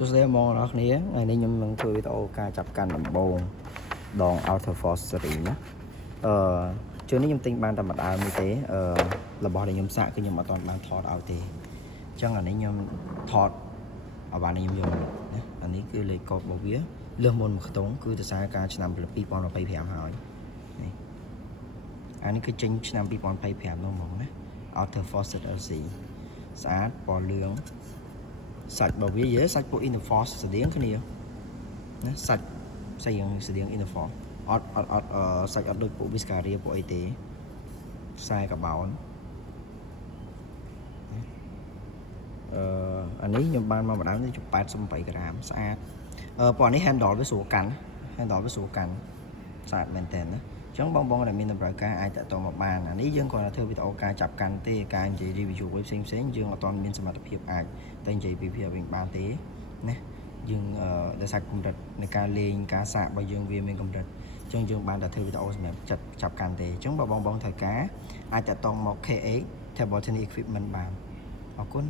សួស្តីបងប្អូនគ្នាថ្ងៃនេះខ្ញុំនឹងធ្វើវីដេអូការចាប់កាន់ដំបងដង Outer Force Series ណាជឿនេះខ្ញុំទិញបានតែមួយដើមនេះទេរបស់ដែលខ្ញុំសាកគឺខ្ញុំអត់ទាន់បានថតឲ្យទេអញ្ចឹងអានេះខ្ញុំថតឲ្យបានខ្ញុំយកមកណាអានេះគឺលេខកូដរបស់វាលើសមុនមួយខ្ទង់គឺទៅសារការឆ្នាំ2025ហើយនេះអានេះគឺចេញឆ្នាំ2025នោះហ្មងណា Outer Force LC ស្អាតពណ៌លឿងសាច់របស់វាសាច់ពួក Interforce ស្តៀងគ្នាណាសាច់យ៉ាងស្តៀង Interforce អត់សាច់អត់ដូចពួក Viscaria ពួកអីទេខ្សែកាបោនអានេះខ្ញុំបានមកម្ដងនេះជា88ក្រាមស្អាតពណ៌នេះ handle វាស្រួលកាន់ ស្អាតមែនតើណាអញ្ចឹងបងដែលមានតម្រូវការអាចតាក់ទងមកបានអានេះយើងគ្រាន់តែធ្វើវីដេអូការចាប់កាន់ទេការនិយាយ review ផ្សេងយើងអត់ទាន់មានសមត្ថភាពអាចតែនិយាយពីវាវិញបានទេណាយើងដោយសារកម្រិតនៃការលេងការសាករបស់យើងវាមានកម្រិតអញ្ចឹងយើងបានតែធ្វើវីដេអូសម្រាប់ចាប់កាន់ទេអញ្ចឹងបងត្រូវការអាចតាក់ទងមក KH Table Tennis Equipment បានអរគុណ